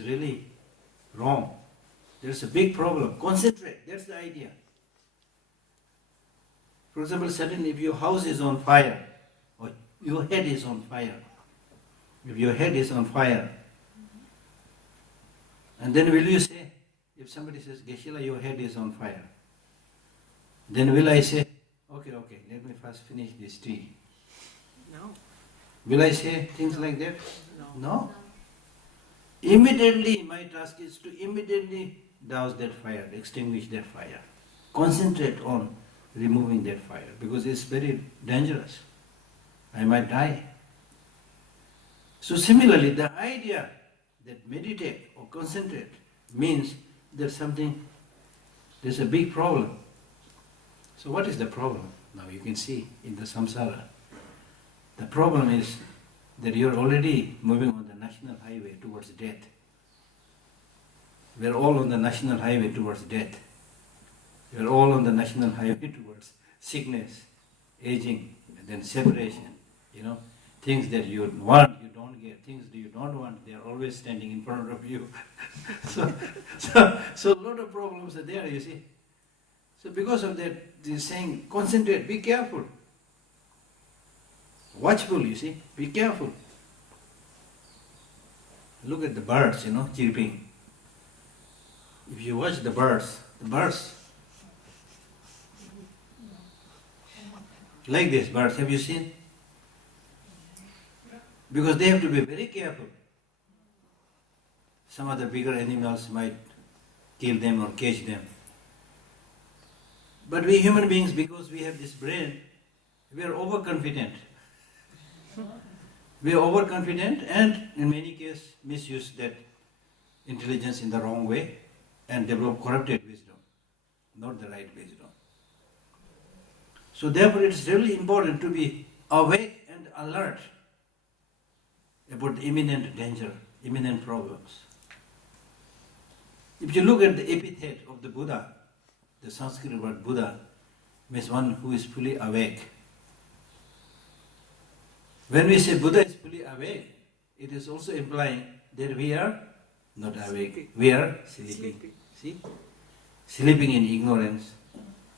is really wrong. There's a big problem. Concentrate, that's the idea. For example, suddenly if your house is on fire, or your head is on fire, if your head is on fire, and then will you say, if somebody says, Geshe, your head is on fire, then will I say, okay, let me first finish this tea? No. Will I say things like that? No. No? Immediately, my task is to immediately douse that fire, extinguish that fire. Concentrate on removing that fire, because it's very dangerous. I might die. So similarly, the idea that meditate or concentrate means there's a big problem. So what is the problem? Now you can see in the samsara. The problem is that you're already moving on the national highway towards death. We're all on the national highway towards death. We're all on the national highway towards sickness, aging, and then separation. Things that you want, you don't get. Things that you don't want, they're always standing in front of you. so a lot of problems are there, you see. So because of that, they're saying, concentrate, be careful. Watchful, you see, be careful. Look at the birds, chirping. If you watch the birds, like this birds, have you seen? Because they have to be very careful. Some other bigger animals might kill them or catch them. But we human beings, because we have this brain, we are overconfident. We are overconfident and in many cases misuse that intelligence in the wrong way and develop corrupted wisdom, not the right wisdom. So therefore it's really important to be awake and alert about the imminent danger, imminent problems. If you look at the epithet of the Buddha, the Sanskrit word Buddha means one who is fully awake. When we say Buddha is fully awake, it is also implying that we are not awake, we are sleeping. See? Sleeping in ignorance.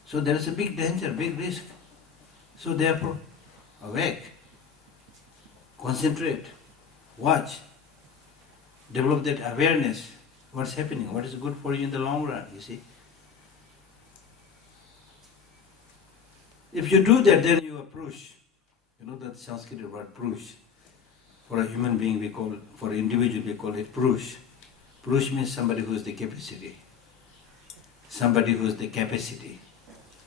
So there is a big danger, big risk. So therefore, awake, concentrate, watch, develop that awareness, what's happening, what is good for you in the long run, you see. If you do that, then you are Purush. You know that Sanskrit word Purush. For a human being we call, for an individual we call it Purush. Purush means somebody who has the capacity. Somebody who has the capacity.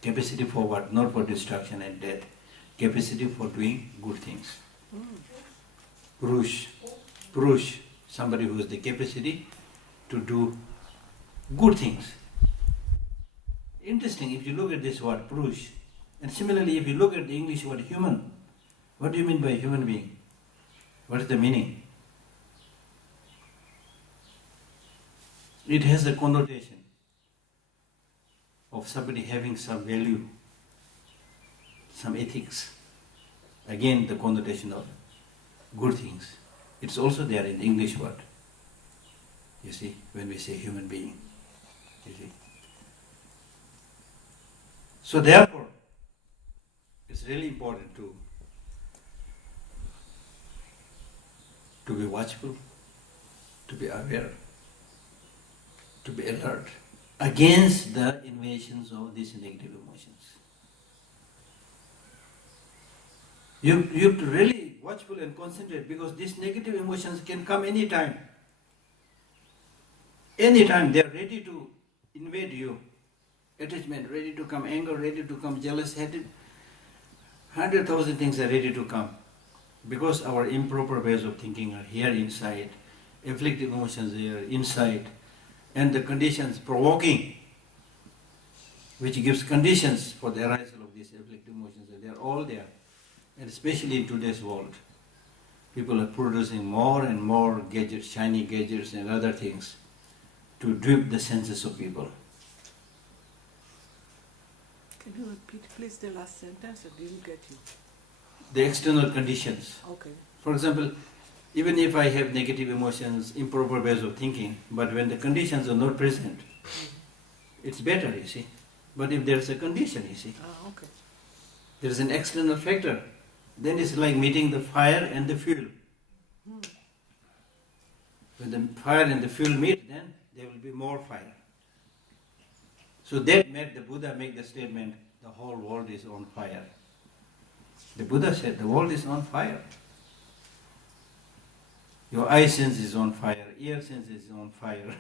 Capacity for what? Not for destruction and death. Capacity for doing good things. Purush. Purush. Somebody who has the capacity to do good things. Interesting, if you look at this word Purush, and similarly if you look at the English word human, what do you mean by human being? What is the meaning? It has the connotation of somebody having some value, some ethics. Again, the connotation of good things. It's also there in the English word. You see, when we say human being. You see. So therefore, it's really important to be watchful, to be aware, to be alert against the invasions of these negative emotions. You have to really watchful and concentrate, because these negative emotions can come anytime. Anytime they are ready to invade you. Attachment ready to come, anger ready to come, jealous, hatred, 100,000 things are ready to come. Because our improper ways of thinking are here inside, afflictive emotions are here inside, and the conditions provoking, which gives conditions for the arisal of these afflictive emotions, they are all there. And especially in today's world, people are producing more and more gadgets, shiny gadgets and other things to dupe the senses of people. Can you repeat please the last sentence? I didn't get you. The external conditions. Okay. For example, Even if I have negative emotions, improper ways of thinking, but when the conditions are not present, it's better, you see. But if there's a condition, you see, Okay. there's an external factor, then it's like meeting the fire and the fuel. When the fire and the fuel meet, then there will be more fire. So that made the Buddha make the statement, the whole world is on fire. The Buddha said, the world is on fire. Your eye sense is on fire, ear sense is on fire,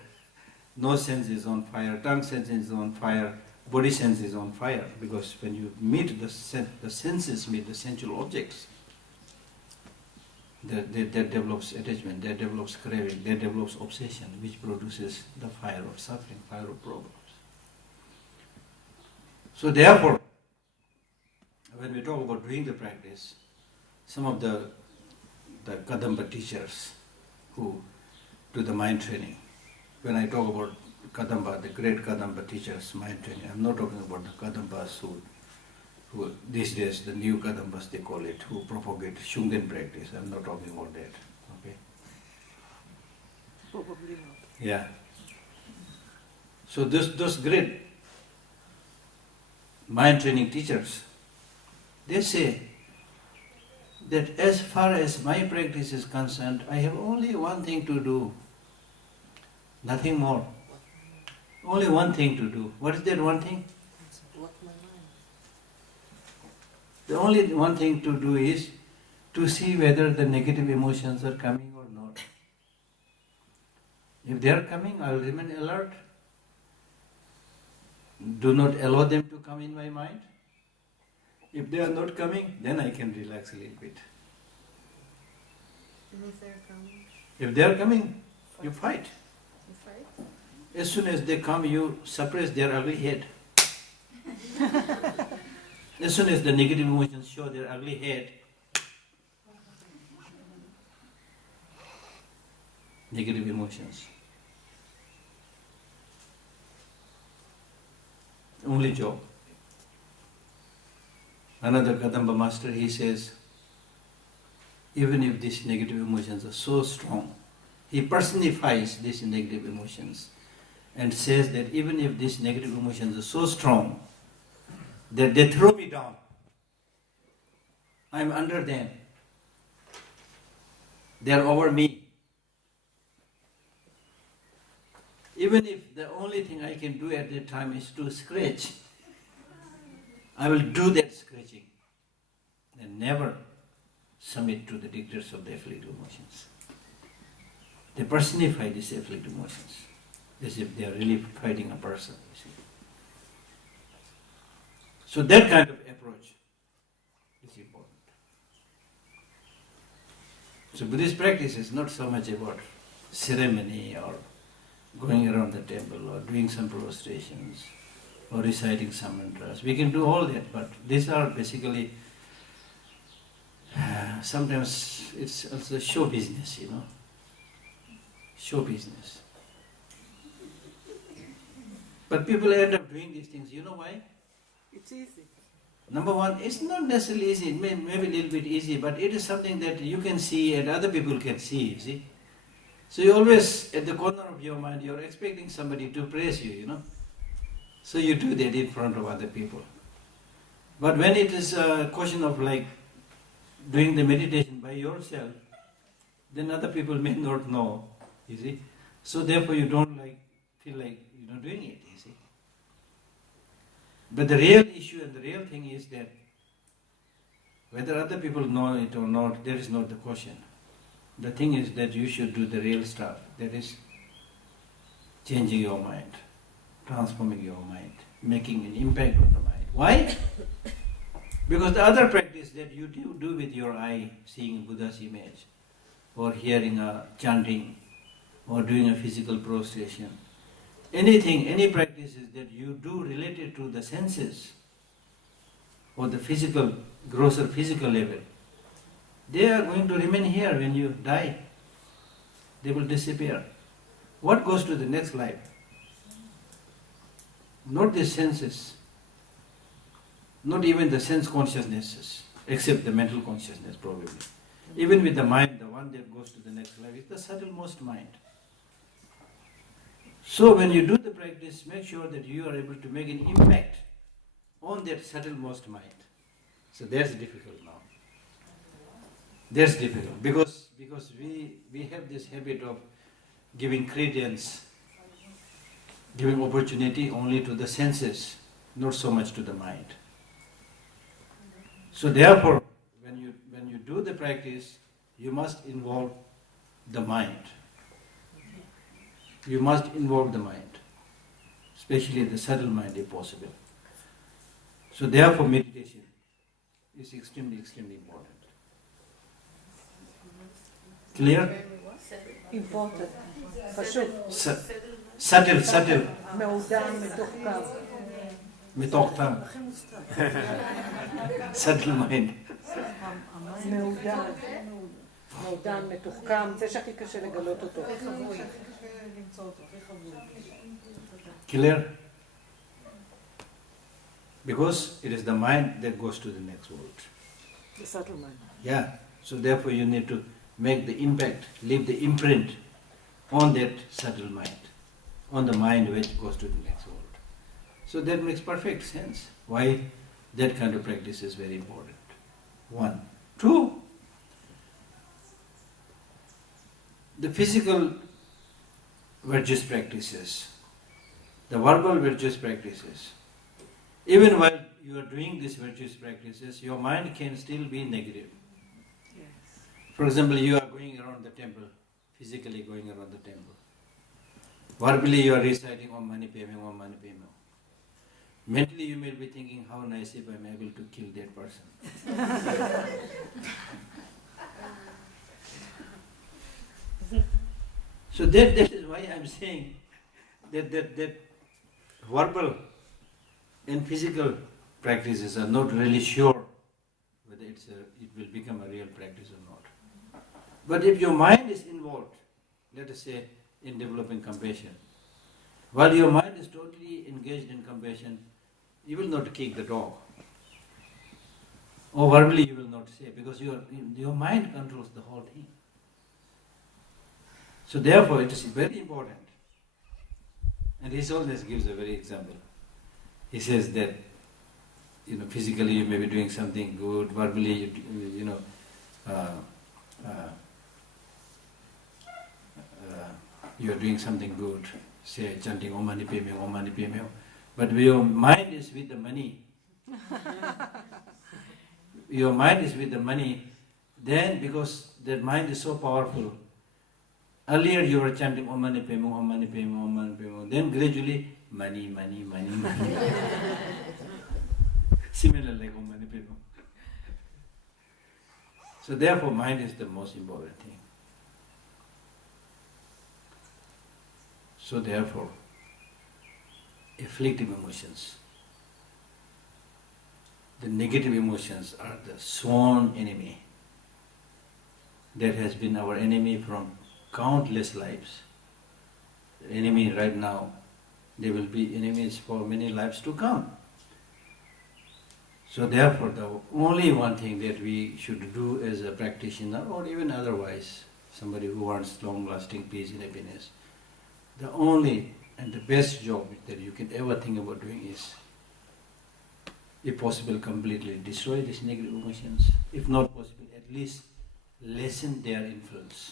nose sense is on fire, tongue sense is on fire, body sense is on fire. Because when you meet the senses meet the sensual objects, that develops attachment, that develops craving, that develops obsession, which produces the fire of suffering, fire of problems. So therefore, when we talk about doing the practice, some of the Kadamba teachers who do the mind training, when I talk about Kadamba, the great Kadamba teachers, mind training, I'm not talking about the Kadambas who these days, the new Kadambas they call it, who propagate Shungen practice. I'm not talking about that. Okay? Probably not. Yeah. So those great mind training teachers, they say that as far as my practice is concerned, I have only one thing to do, nothing more. Only one thing to do. What is that one thing? Block my mind. The only one thing to do is to see whether the negative emotions are coming or not. If they are coming, I will remain alert. Do not allow them to come in my mind. If they are not coming, then I can relax a little bit. And if they're coming, If they are coming, you fight. you fight? As soon as they come, you suppress their ugly head. As soon as the negative emotions show their ugly head, negative emotions. Only job. Another Kadamba master, he says, even if these negative emotions are so strong, he personifies these negative emotions and says that even if these negative emotions are so strong that they throw me down, I'm under them, they are over me. Even if the only thing I can do at that time is to scratch, I will do that scratching and never submit to the dictates of the afflictive emotions. They personify these afflictive emotions as if they are really fighting a person, you see. So that kind of approach is important. So Buddhist practice is not so much about ceremony or going around the temple or doing some prostrations or reciting some mantras. We can do all that, but these are basically, sometimes it's also show business, you know. Show business. But people end up doing these things, you know why? It's easy. Number one, it's not necessarily easy, it may maybe a little bit easy, but it is something that you can see and other people can see, you see. So you always, at the corner of your mind, you're expecting somebody to praise you, you know. So you do that in front of other people. But when it is a question of like doing the meditation by yourself, then other people may not know, you see. So therefore you don't feel like you're not doing it, you see. But the real issue and the real thing is that whether other people know it or not, that is not the question. The thing is that you should do the real stuff, that is changing your mind, transforming your mind, making an impact on the mind. Why? Because the other practice that you do with your eye, seeing Buddha's image, or hearing a chanting, or doing a physical prostration, anything, any practices that you do related to the senses, or the physical, grosser physical level, they are going to remain here when you die. They will disappear. What goes to the next life? Not the senses, not even the sense consciousnesses, except the mental consciousness probably. Even with the mind, the one that goes to the next life is the subtlemost mind. So when you do the practice, make sure that you are able to make an impact on that subtlemost mind. So that's difficult now. That's difficult because we have this habit of giving credence, giving opportunity only to the senses, not so much to the mind. So therefore, when you do the practice, you must involve the mind. You must involve the mind, especially the subtle mind if possible. So therefore meditation is extremely, extremely important. Clear? Important. פשוט. Subtle. מעודן, מתוחכם. מתוך טעם. subtle mind. מעודן, מתוחכם. זה שהכי קשה לגלות אותו. Clear? Because it is the mind that goes to the next world. The subtle mind. Yeah. So therefore you need to make the impact, leave the imprint on that subtle mind, on the mind which goes to the next world. So that makes perfect sense. Why that kind of practice is very important. One. Two, the physical virtuous practices, the verbal virtuous practices, even while you are doing these virtuous practices, your mind can still be negative. For example, you are going around the temple, physically going around the temple. Verbally you are reciting Om Mani Padme Hum, Om Mani Padme Hum. Mentally you may be thinking, how nice if I am able to kill that person. So that is why I am saying that verbal and physical practices are not really sure whether it will become a real practice or not. But if your mind is involved, let us say, in developing compassion, while your mind is totally engaged in compassion, you will not kick the dog. Or verbally you will not say, because your mind controls the whole thing. So therefore it is very important. And His Holiness gives a very example. He says that, physically you may be doing something good, verbally you are doing something good, say chanting Om Mani Padme Hum, Om Mani Padme Hum. But your mind is with the money. Your mind is with the money, then because that mind is so powerful, earlier you were chanting Om Mani Padme Hum, Om Mani Padme Hum, Om Mani Padme Hum, then gradually money. Similar like Om Mani Padme Hum. So therefore mind is the most important thing. So therefore, afflictive emotions, the negative emotions are the sworn enemy that has been our enemy from countless lives. The enemy right now, they will be enemies for many lives to come. So therefore, the only one thing that we should do as a practitioner, or even otherwise, somebody who wants long-lasting peace and happiness, the only and the best job that you can ever think about doing is, if possible, completely destroy these negative emotions. If not possible, at least lessen their influence.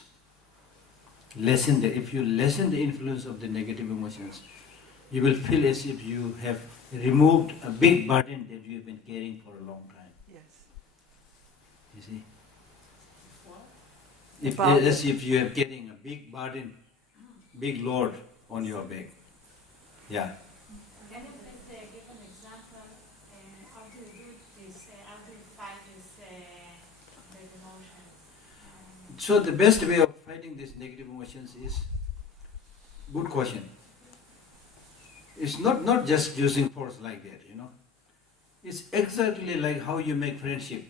If you lessen the influence of the negative emotions, you will feel as if you have removed a big burden that you have been carrying for a long time. Yes. You see? As if you are carrying a big burden, big load on your back. Yeah. Can you please give an example how do you do this, how do you fight this bad emotions? So the best way of fighting these negative emotions is, good question. It's not just using force like that, It's exactly like how you make friendship.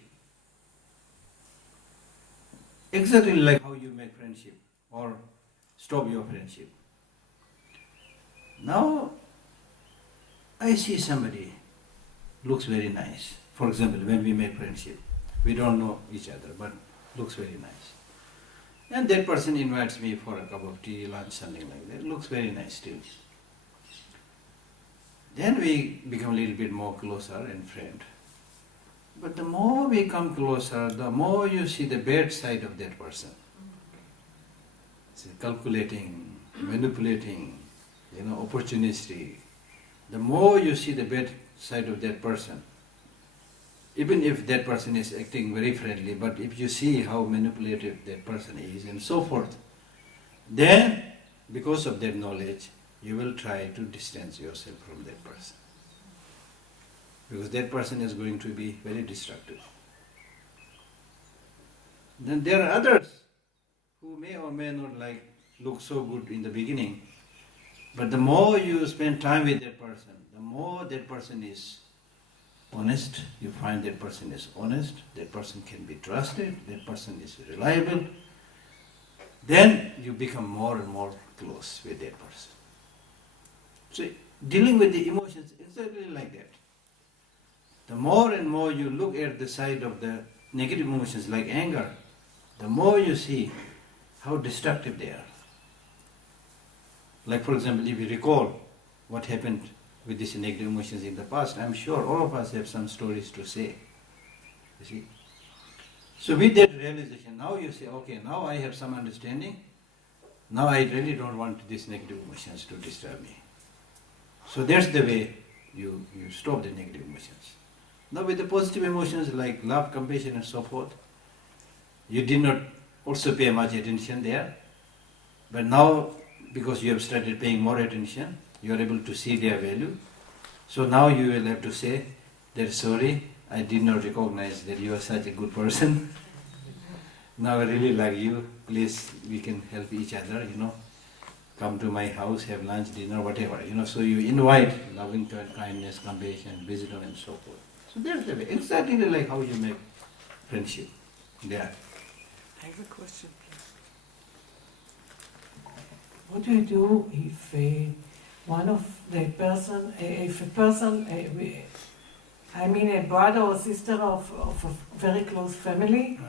Exactly like how you make friendship or stop your friendship. Now, I see somebody looks very nice. For example, when we make friendship, we don't know each other, but Looks very nice. And that person invites me for a cup of tea, lunch, something like that. Looks very nice still. Then we become a little bit more closer and friend. But the more we come closer, the more you see the bad side of that person. See, calculating, manipulating, opportunistic. The more you see the bad side of that person, even if that person is acting very friendly, but if you see how manipulative that person is and so forth, then because of that knowledge, you will try to distance yourself from that person. Because that person is going to be very destructive. Then there are others who may or may not look so good in the beginning, but the more you spend time with that person, the more that person is honest, you find that person is honest, that person can be trusted, that person is reliable, then you become more and more close with that person. So dealing with the emotions is exactly like that. The more and more you look at the side of the negative emotions like anger, the more you see how destructive they are. Like for example, if you recall what happened with these negative emotions in the past, I'm sure all of us have some stories to say. You see? So with that realization, now you say, okay, now I have some understanding. Now I really don't want these negative emotions to disturb me. So that's the way you stop the negative emotions. Now with the positive emotions like love, compassion and so forth, you did not also pay much attention there. But now, because you have started paying more attention, you are able to see their value. So now you will have to say that sorry, I did not recognize that you are such a good person. Now I really like you. Please, we can help each other, Come to my house, have lunch, dinner, whatever, So you invite loving kindness, compassion, wisdom and so forth. So that's the way. Exactly like how you make friendship. Yeah. I have a question, please. What do you do if one of the person, if a person, I mean a brother or sister of a very close family,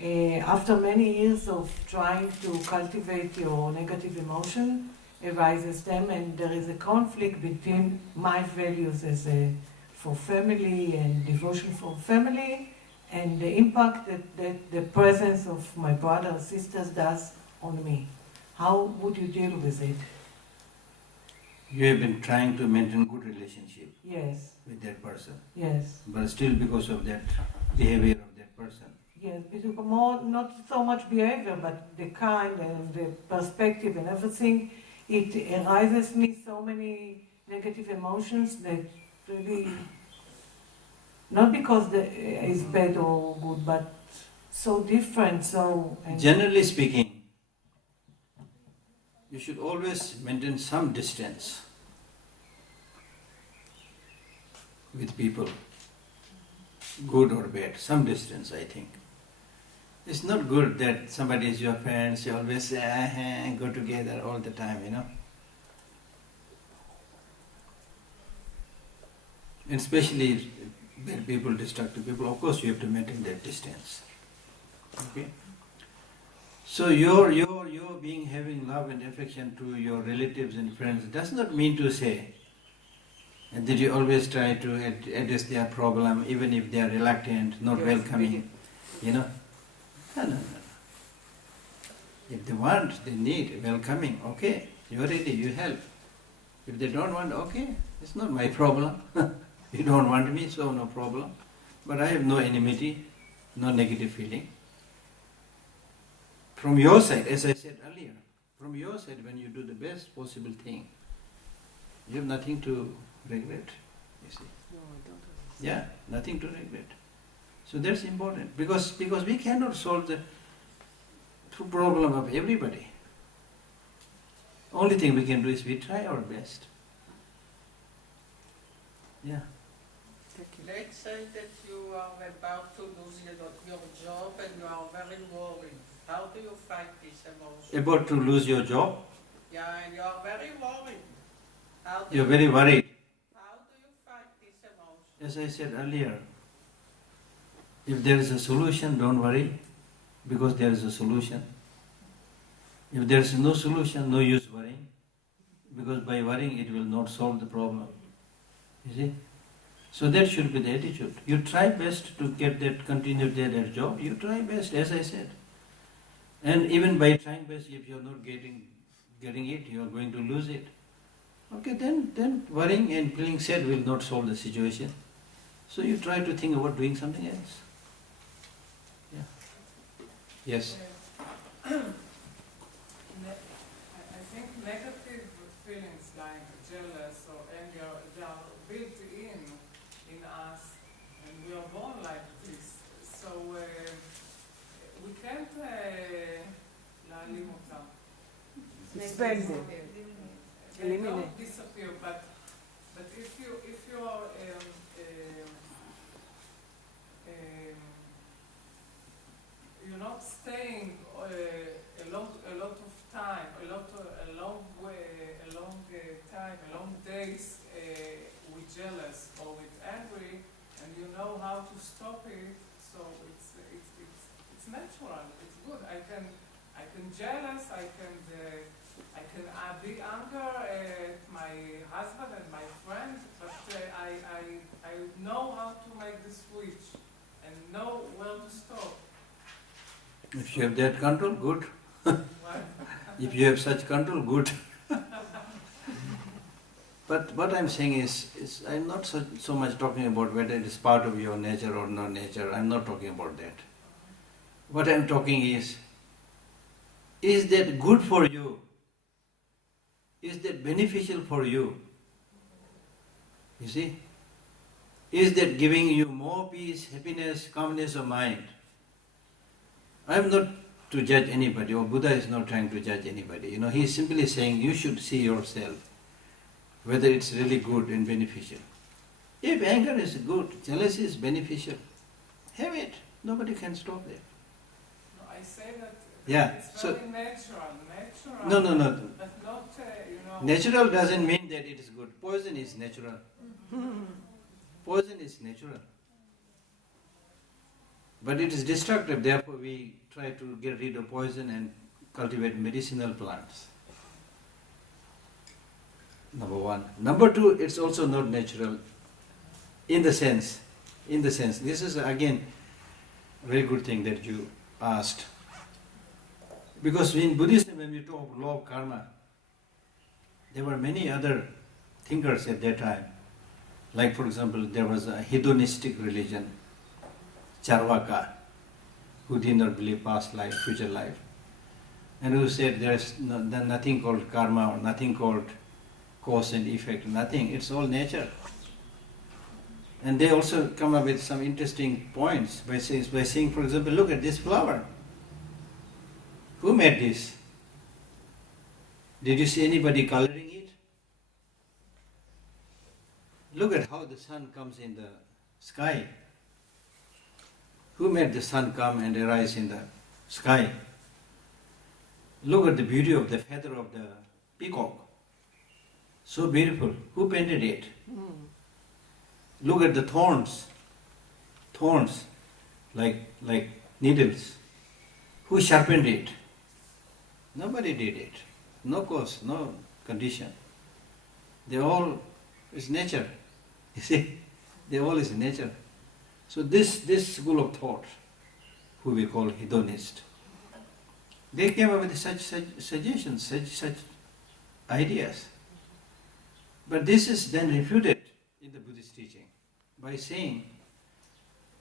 after many years of trying to cultivate your negative emotion, arises them and there is a conflict between my values as for family and devotion for family and the impact that the presence of my brother or sisters does on me. How would you deal with it? You have been trying to maintain good relationship Yes, with that person, yes, but still because of that behavior of that person. yes. Because more, not so much behavior, but the kind and the perspective and everything, it arises me so many negative emotions that really, not because it's bad or good, but so different, so... Generally speaking, you should always maintain some distance with people, good or bad, some distance, I think. It's not good that somebody is your friend, you always say, go together all the time, And especially bad people, destructive people, of course you have to maintain that distance. Okay? So your being having love and affection to your relatives and friends does not mean to say that you always try to address their problem even if they are reluctant, not welcoming, No. If they want, they need welcoming, okay, you are ready, you help. If they don't want, okay, it's not my problem. You don't want me, so no problem. But I have no enmity, no negative feeling. From your side, as I said earlier, from your side, when you do the best possible thing, you have nothing to regret, you see. No, I don't. Yeah, nothing to regret. So that's important, because we cannot solve the problem of everybody. Only thing we can do is we try our best. Yeah. Let's say that you are about to lose your job and you are very worried. How do you fight this emotion? About to lose your job? Yeah, and you are very worried. You're very worried. How do you fight this emotion? As I said earlier, if there is a solution, don't worry. because there is a solution. If there is no solution, no use worrying, because by worrying it will not solve the problem. You see? So that should be the attitude. You try best to get that, continue that job. You try best, as I said. And even by trying best, if you are not getting it, you are going to lose it. Okay, then worrying and feeling sad will not solve the situation. So you try to think about doing something else. Yeah. Yes. I think negative feelings like jealous or anger, they are built in us, and we are born like this. So we can't להעלים אותם. Suspend them. They Eliminate. don't disappear, but if you are you're not staying a lot of time, a long time, a long days with jealous or with angry, and you know how to stop it. So it's natural. It's good. I can jealous. I can be anger at my husband and my friends, but I know how to make the switch and know where to stop. If you have that control, good. What? If you have such control, good. But what I'm saying is I'm not so much talking about whether it is part of your nature or not nature. I'm not talking about that. What I'm talking is that good for you? Is that beneficial for you? You see? Is that giving you more peace, happiness, calmness of mind? I am not to judge anybody, or Buddha is not trying to judge anybody. You know, he is simply saying you should see yourself, whether it's really good and beneficial. If anger is good, jealousy is beneficial, have it. Nobody can stop that. No, I say that Yeah, it's so- very natural. No. But not, Natural doesn't mean that it is good. Poison is natural. Poison is natural. But it is destructive, therefore we try to get rid of poison and cultivate medicinal plants. Number one. Number two, it's also not natural in the sense, this is again a very good thing that you asked. Because in Buddhism, when we talk of law of karma, there were many other thinkers at that time. Like, for example, there was a hedonistic religion, Charvaka, who did not believe past life, future life, and who said there is nothing called karma or nothing called cause and effect, nothing. It's all nature. And they also come up with some interesting points by saying, for example, look at this flower. Who made this? Did you see anybody coloring it? Look at how the sun comes in the sky. Who made the sun come and arise in the sky? Look at the beauty of the feather of the peacock. So beautiful. Who painted it? Look at the thorns, like needles. Who sharpened it? Nobody did it. No cause, no condition. They all is nature. You see, they all is nature. So this school of thought, who we call hedonist, they came up with such suggestions, such ideas. But this is then refuted in the Buddhist teaching by saying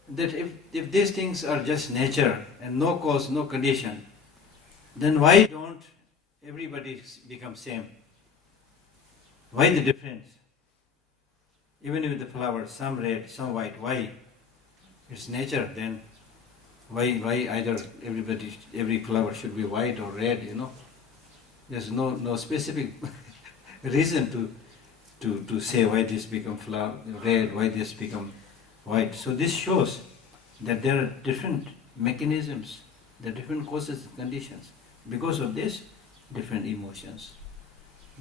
that if these things are just nature and no cause, no condition, then why don't everybody become same? Why the difference? Even with the flowers, some red, some white, why? It's nature, then why either every flower should be white or red, you know? There's no specific reason to say why this become flower red, why this become white. So this shows that there are different mechanisms, there are different causes and conditions. Because of this, different emotions,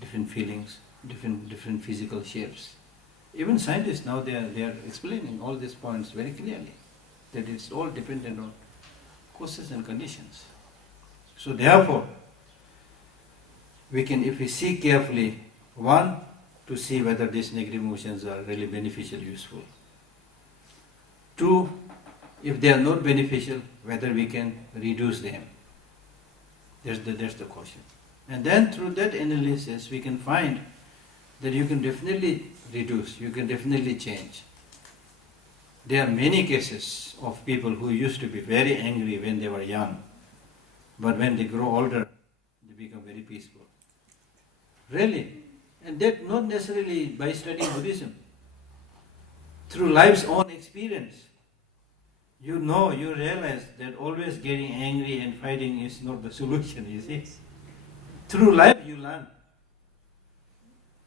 different feelings, different physical shapes. Even scientists now they are explaining all these points very clearly, that it's all dependent on causes and conditions. So therefore, we can, if we see carefully, one, to see whether these negative emotions are really beneficial, useful. Two, if they are not beneficial, whether we can reduce them. That's the question. And then through that analysis, we can find that you can definitely reduce, you can definitely change. There are many cases of people who used to be very angry when they were young, but when they grow older, they become very peaceful. Really. And that not necessarily by studying Buddhism. Through life's own experience, you realize that always getting angry and fighting is not the solution, you see. Through life you learn.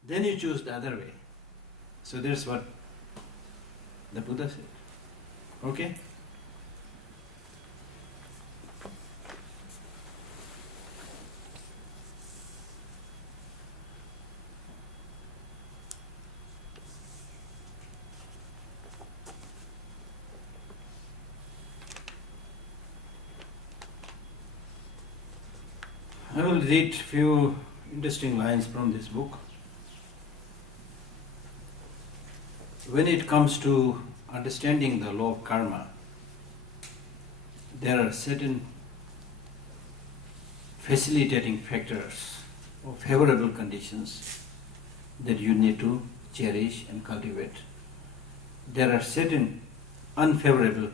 Then you choose the other way. So that's what the Buddha said. Okay? I will read few interesting lines from this book. When it comes to understanding the law of karma, there are certain facilitating factors or favorable conditions that you need to cherish and cultivate. There are certain unfavorable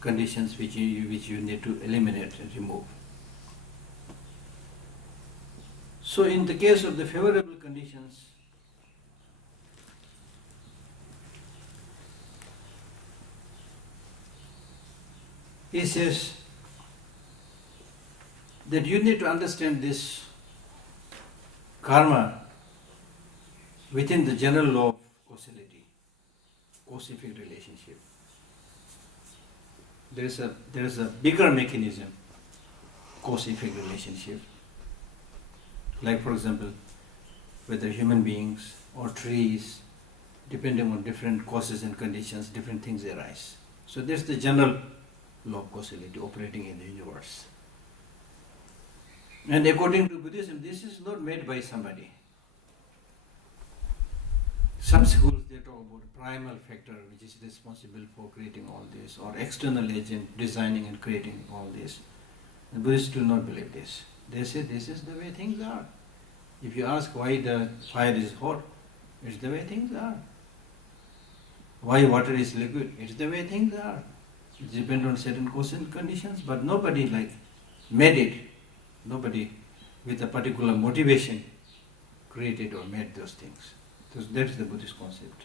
conditions which you need to eliminate and remove. So in the case of the favorable conditions, he says that you need to understand this karma within the general law of causality, causific relationship. There is a bigger mechanism, causific relationship. Like for example, whether human beings or trees, depending on different causes and conditions, different things arise. So there's the general law of causality operating in the universe. And according to Buddhism, this is not made by somebody. Some schools, they talk about primal factor which is responsible for creating all this, or external agent designing and creating all this. The Buddhists do not believe this. They say this is the way things are. If you ask why the fire is hot, it's the way things are. Why water is liquid, it's the way things are. It depends on certain causes and conditions, but nobody made it. Nobody with a particular motivation created or made those things. So that's the Buddhist concept.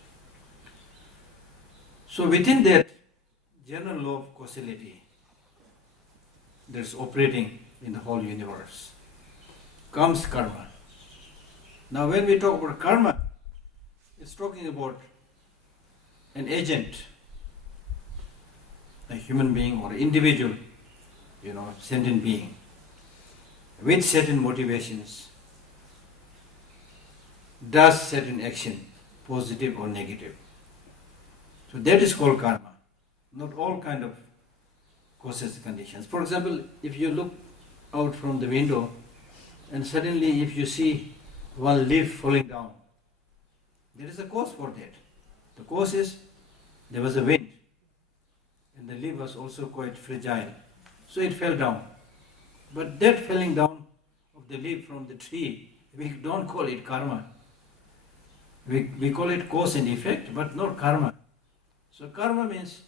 So within that general law of causality that's operating in the whole universe comes karma. Now when we talk about karma, it's talking about an agent, a human being or individual, sentient being, with certain motivations, does certain action, positive or negative. So that is called karma. Not all kind of causes and conditions. For example, if you look out from the window and suddenly if you see one leaf falling down, there is a cause for that. The cause is there was a wind and the leaf was also quite fragile. So it fell down. But that falling down of the leaf from the tree, we don't call it karma. We call it cause and effect, but not karma. So karma means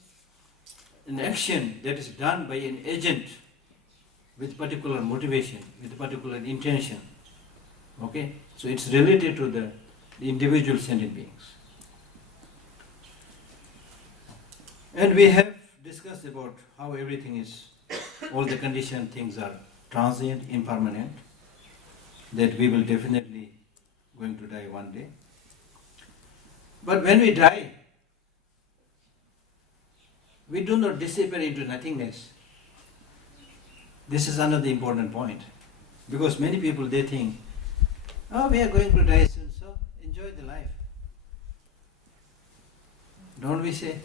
an action that is done by an agent with particular motivation, with particular intention. Okay? So it's related to the individual sentient beings. And we have discussed about how everything is, all the conditioned things are transient, impermanent, that we will definitely going to die one day. But when we die, we do not disappear into nothingness. This is another important point. Because many people, they think, oh, we are going to die soon, so enjoy the life. Don't we say?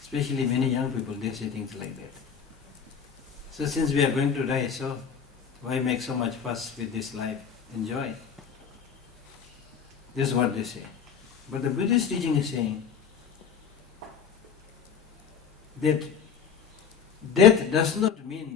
Especially many young people, they say things like that. So since we are going to die, so why make so much fuss with this life? Enjoy. This is what they say. But the Buddhist teaching is saying that death does not mean